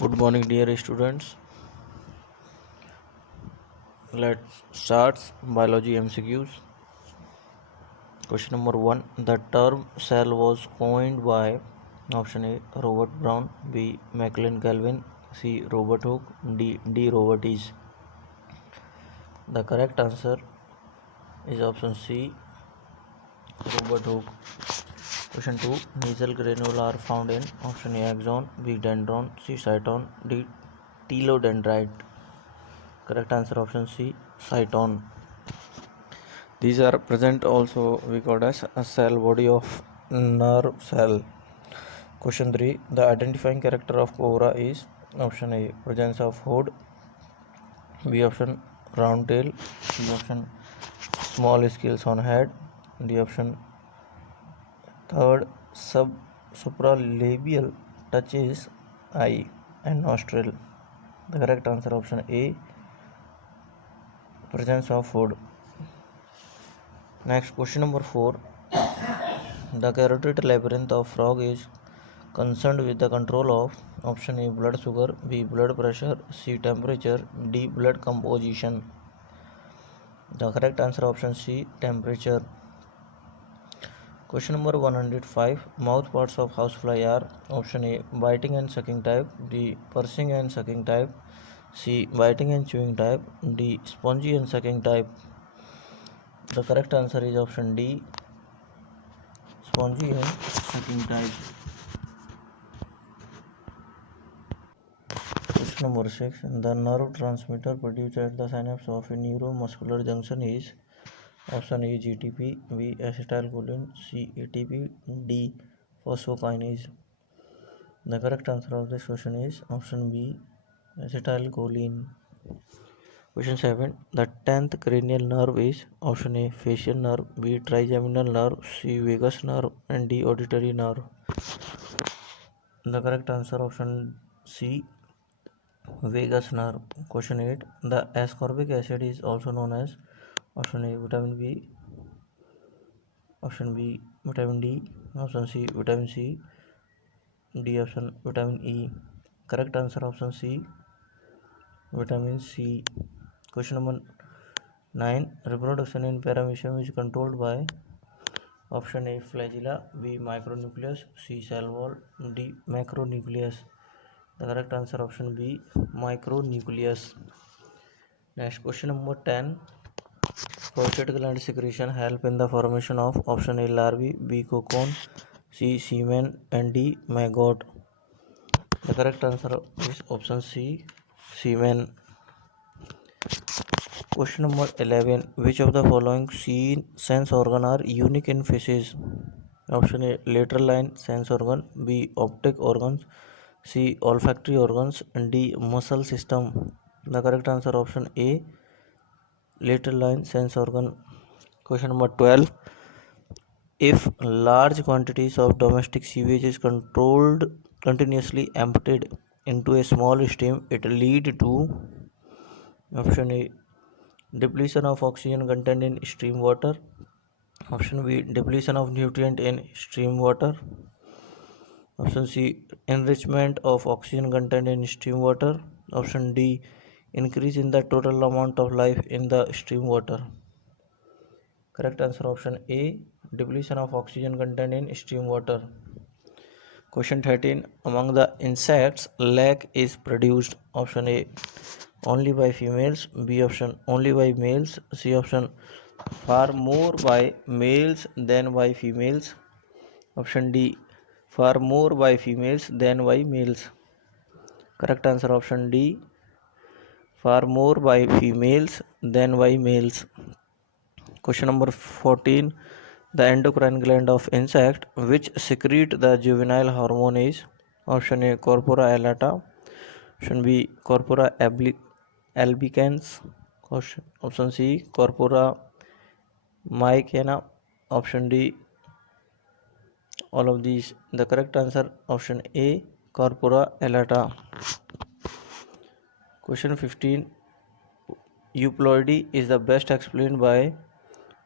Good morning, dear students. Let's start biology MCQs. Question number 1. The term cell was coined by option A. Robert Brown, B. Maclean Calvin, C. Robert Hooke, D. Robert East. The correct answer is option C. Robert Hooke. Question 2. Nasal granule are found in option A. Axon, B. Dendron, C. Cyton, D. Telodendrite. Correct answer option C. Cyton. These are present also we call as a cell body of nerve cell. Question 3. The identifying character of cobra is option A. Presence of hood, B option round tail, C option small scales on head, D option third supralabial touches eye and nostril. The correct answer option A. Presence of hood. Next question number 4. The carotid labyrinth of frog is concerned with the control of option A. Blood sugar, B. Blood pressure, C. Temperature, D. Blood composition. The correct answer option C. Temperature. Question number 105. Mouth parts of housefly are option A. Biting and sucking type, D. Pursing and sucking type, C. Biting and chewing type, D. Spongy and sucking type. The correct answer is option D. Spongy and sucking type. Question number 6. The nerve transmitter produced at the synapse of a neuromuscular junction is option A. GTP, B. Acetylcholine, C. ATP, D. Phosphokinase. The correct answer of this question is option B. Acetylcholine. Question 7. The 10th cranial nerve is option A. Facial nerve, B. Trigeminal nerve, C. Vagus nerve, and D. Auditory nerve. The correct answer option C. Vagus nerve. Question 8. The ascorbic acid is also known as option A. Vitamin B, option B. Vitamin D, option C. Vitamin C, D option vitamin E. Correct answer option C. Vitamin C. Question number 9. Reproduction in paramecium is controlled by option A. Flagella, B. Micronucleus, C. Cell wall, D. Macronucleus. The correct answer option B. Micronucleus. Next question number 10. Prostate gland secretion help in the formation of option A. Larvae, B. Cocoon, C. Semen, and D. Maggot. The correct answer is option C. Semen. Question number 11. Which of the following sense organ are unique in fishes? Option A. Lateral line sense organ, B. Optic organs, C. Olfactory organs, and D. Muscle system. The correct answer option A. Lateral line sense organ. Question number 12. If large quantities of domestic sewage is controlled continuously emptied into a small stream, it lead to option A. Depletion of oxygen content in stream water, option B. Depletion of nutrient in stream water, option C. Enrichment of oxygen content in stream water, option D. Increase in the total amount of life in the stream water. Correct answer option A. Depletion of oxygen content in stream water. Question 13. Among the insects, lac is produced option A. Only by females, B option only by males, C option far more by males than by females, option D far more by females than by males. Correct answer option D. Far more by females than by males. Question number 14. The endocrine gland of insect which secrete the juvenile hormone is option A. Corpora allata, option B. Corpora albicans, option C. Corpora mycena, option D. All of these. The correct answer option A. Corpora allata. Question 15. Euploidy is the best explained by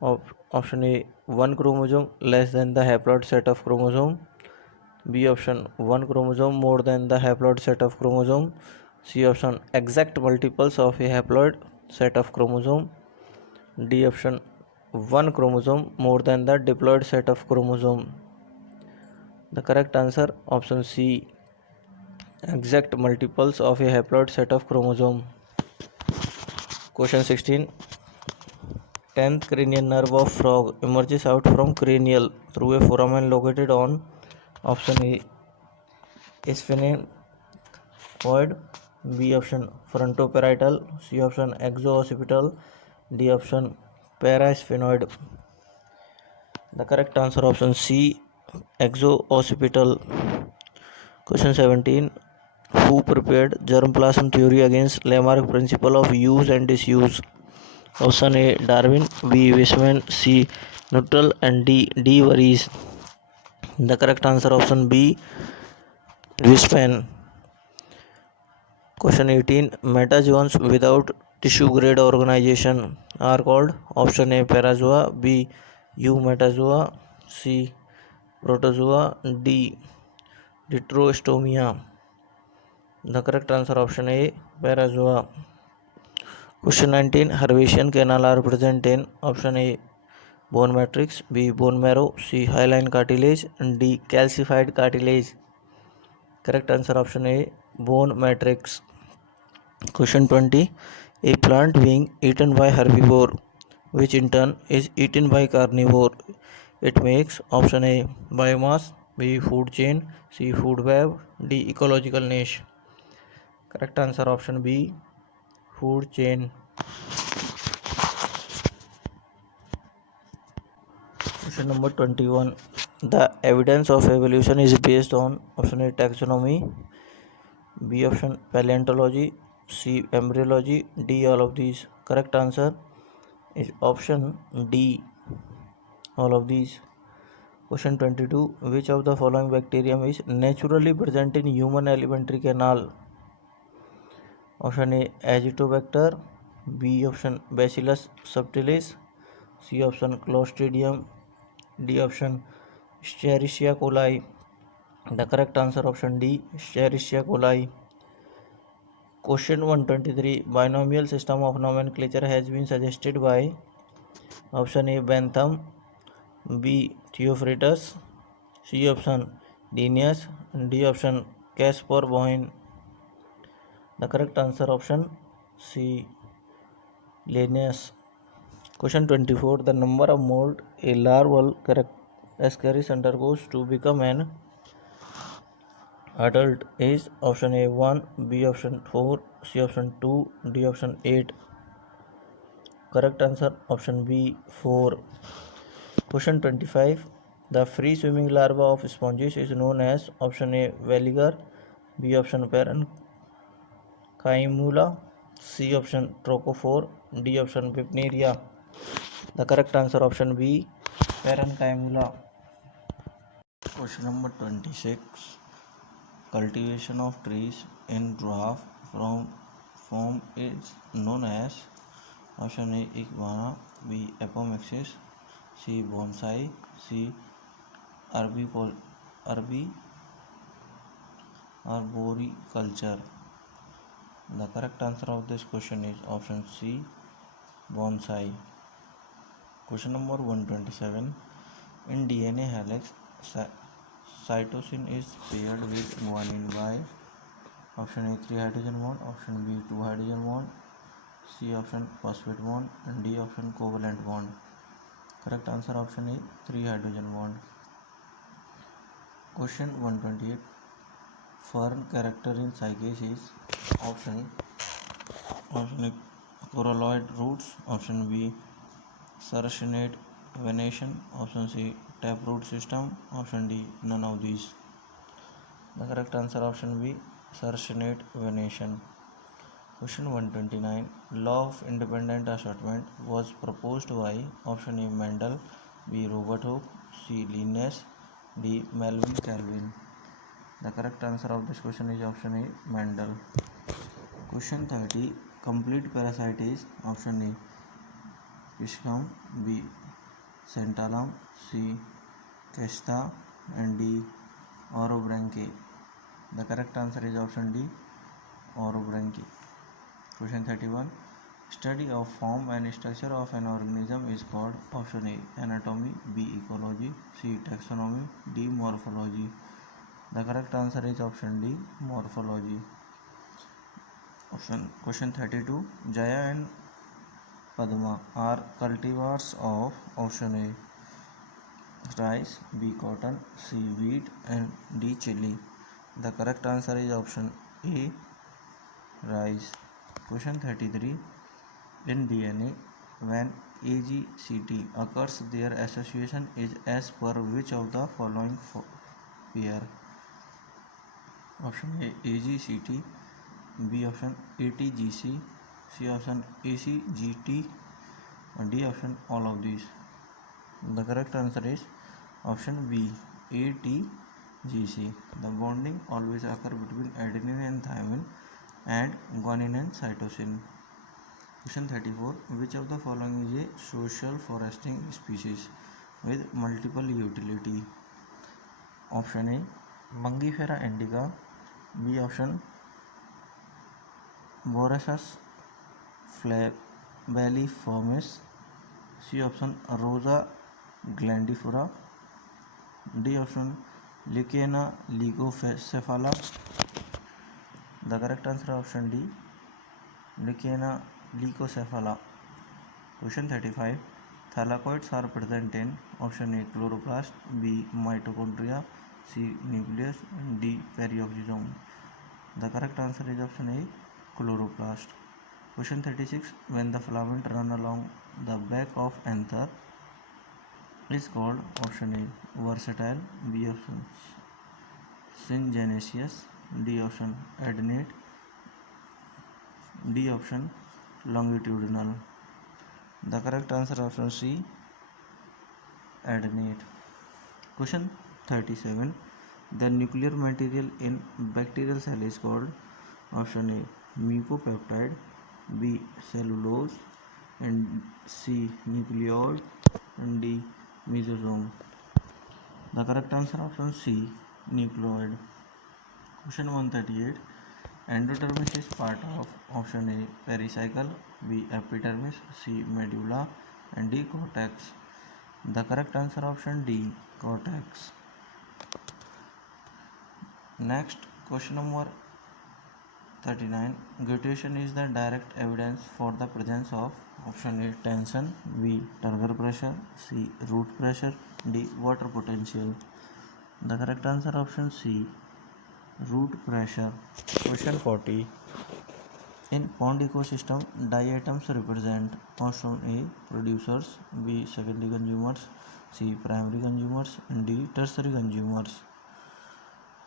option A. One chromosome less than the haploid set of chromosome, B option one chromosome more than the haploid set of chromosome. C option exact multiples of a haploid set of chromosome. D option one chromosome more than the diploid set of chromosome. The correct answer option C, exact multiples of a haploid set of chromosome. Question 16. 10th cranial nerve of frog emerges out from cranial through a foramen located on option A sphenoid, B option frontoparietal, C option exo-occipital, D option parasphenoid. The correct answer option C, exo-occipital. Question 17. Who prepared germplasm theory against Lamarck principle of use and disuse? Option A Darwin, B Weismann, C Nuttall, and D Varese. The correct answer option B Weismann. Question 18. Metazoans without tissue grade organization are called option A Parazoa, B Eumetazoa, C Protozoa, D Deuterostomia. The correct answer option A Parazoa. Question 19. Herbaceous canal are present in option A bone matrix, B bone marrow, C hyaline cartilage, and D calcified cartilage. Correct answer option A bone matrix. Question 20. A plant being eaten by herbivore, which in turn is eaten by carnivore. It makes option A biomass, B food chain, C food web, D ecological niche. Correct answer option B food chain. Question number 21. The evidence of evolution is based on option A taxonomy, B option paleontology, C embryology, D all of these. Correct answer is option D all of these. Question 22. Which of the following bacterium is naturally present in human alimentary canal? Option A Azotobacter, B option Bacillus subtilis, C option Clostridium, D option Escherichia coli. The correct answer option D Escherichia coli. Question 123. Binomial system of nomenclature has been suggested by option A Bentham, B Theophritus, C option Linnaeus, D option Caspar Boyne. The correct answer option C Linnaeus. Question 24. The number of mold a larval ascaris undergoes to become an adult is option A 1, B option 4, C option 2, D option 8. Correct answer option B 4. Question 25. The free swimming larva of sponges is known as option A Veliger, B option Parenchyma, C option Trochophore, D option Pipneria. The correct answer option B Parenchyma. Question number 26. Cultivation of trees in dwarf form is known as option A iguana, B apomixis, C bonsai, C arboriculture. The correct answer of this question is option C bonsai. Question number 127. In DNA helix, cytosine is paired with guanine by option A 3 hydrogen bond, option B 2 hydrogen bond, C option phosphate bond, and D option covalent bond. Correct answer option A 3 hydrogen bond. Question 128. Fern character in cycase is option A coralloid roots, option B sarraceniate venation, option C taproot system, option D none of these. The correct answer option B sarraceniate venation. Question 129. Law of independent assortment was proposed by option A Mendel, B Robert Hooke, C Linnaeus, D Melvin Calvin. The correct answer of this question is option A Mendel. Question 30. Complete parasite is option A Piscum, B Centellum, C Casta, and D Orobranchi. The correct answer is option D, Orobranchi. Question 31. Study of form and structure of an organism is called option A, anatomy, B, ecology, C, taxonomy, D, morphology. The correct answer is option D, morphology. Question 32. Jaya and Padma are cultivars of option A, rice, B, cotton, C, wheat, and D, chili. The correct answer is option A, rice. Question 33. In DNA, when AGCT occurs, their association is as per which of the following pair? Option A, AGCT, B option ATGC, C option ACGT, and D option all of these. The correct answer is option B, ATGC. The bonding always occurs between adenine and thymine and guanine and cytosine. Question 34. Which of the following is a social foresting species with multiple utility? Option A, Mangifera indica, B option Borassus flavelliformis, C option Rosa glandifera, D option Lycaena leucocephala. The correct answer is option D, Lycaena leucocephala. Question 35. Thylakoids are present in option A, chloroplast, B, mitochondria, C, nucleus, and D, perioxysome. The correct answer is option A, chloroplast. Question 36. When the filament run along the back of anther is called option A, versatile, B option syngenesious, D option adnate, D option longitudinal. The correct answer is option C, adnate. Question 37. The nuclear material in bacterial cell is called option A, mucopeptide, B, cellulose, and C, nucleoid, and D, mesosome. The correct answer option C, nucleoid. Question 138. Endodermis is part of option A, pericycle, B, epidermis, C, medulla, and D, cortex. The correct answer option D, cortex. Next, question number 39. Guttation is the direct evidence for the presence of option A, tension, B, turgor pressure, C, root pressure, D, water potential. The correct answer option C, root pressure. Question 40. In pond ecosystem, diatoms represent option A, producers, B, secondary consumers, C, primary consumers, and D, tertiary consumers.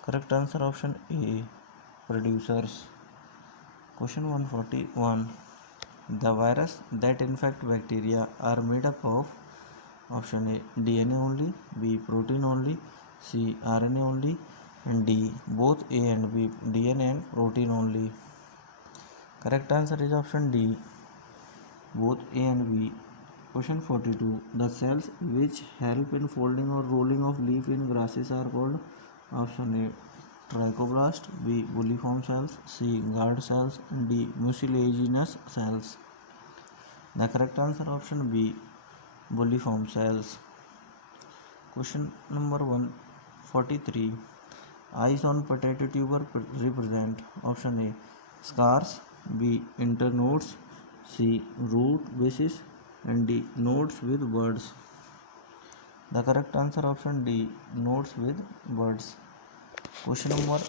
Correct answer option A, producers. Question 141. The virus that infect bacteria are made up of option A, DNA only, B, protein only, C, RNA only, and D, both A and B, DNA and protein only. Correct answer is option D, both A and B. Question 42. The cells which help in folding or rolling of leaf in grasses are called option A, trichoblast, B, bulliform cells, C, guard cells, D, mucilaginous cells. The correct answer option B, bulliform cells. Question number 143. Eyes on potato tuber represent option A, scars, B, internodes, C, root bases, and D, nodes with buds. The correct answer option D, nodes with buds. Question number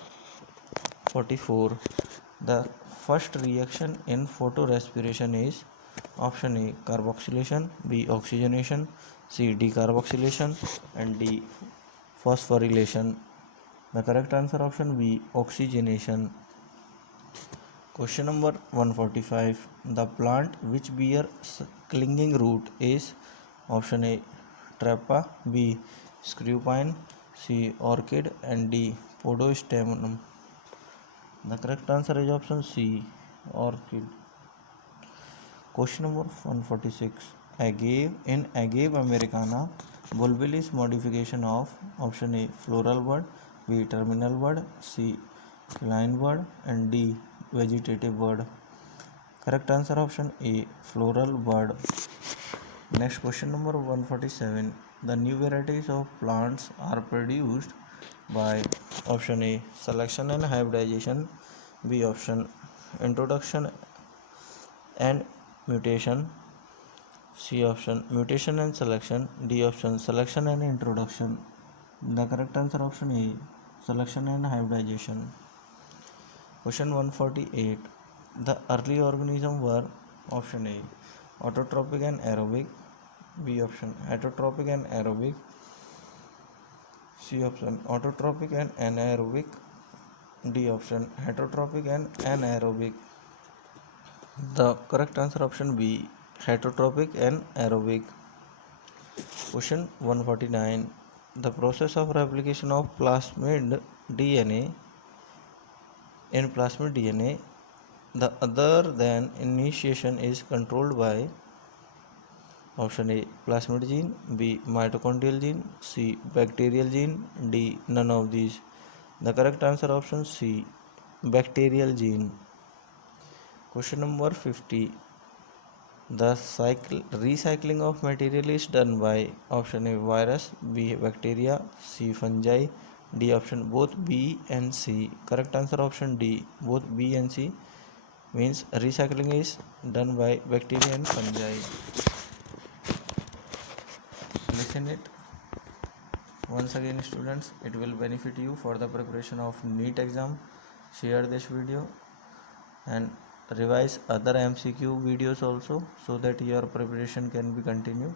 44. The first reaction in photorespiration is option A, carboxylation, B, oxygenation, C, decarboxylation, and D, phosphorylation. The correct answer option B, oxygenation. Question number 145. The plant which bears clinging root is option A, trapa, B, screw pine, C, orchid, and D, podostemum. The correct answer is option C, orchid. Question number 146. Agave americana bulbilis modification of option A, floral bud, B. Terminal word, C. Line word, and D. Vegetative word. Correct answer option A. Floral word. Next question number 147. The new varieties of plants are produced by option A. Selection and hybridization, B. Option introduction and mutation, C. Option mutation and selection, D. Option selection and introduction. The correct answer option A. Selection and hybridization. Question 148. The early organisms were option A. Autotrophic and aerobic, B. Option heterotrophic and aerobic, C. Option autotrophic and anaerobic, D. Option heterotrophic and anaerobic. The correct answer option B. Heterotrophic and aerobic. Question 149. The process of replication of plasmid DNA in plasmid DNA, the other than initiation, is controlled by option A. Plasmid gene, B. Mitochondrial gene, C. Bacterial gene, D. None of these. The correct answer option C. Bacterial gene. Question number 50. The recycling of material is done by option A. Virus, B. Bacteria, C. Fungi, D. Option both B and C. Correct answer option D. Both B and C means recycling is done by bacteria and fungi. Listen it once again, students. It will benefit you for the preparation of NEET exam. Share this video and revise other MCQ videos also, so that your preparation can be continued.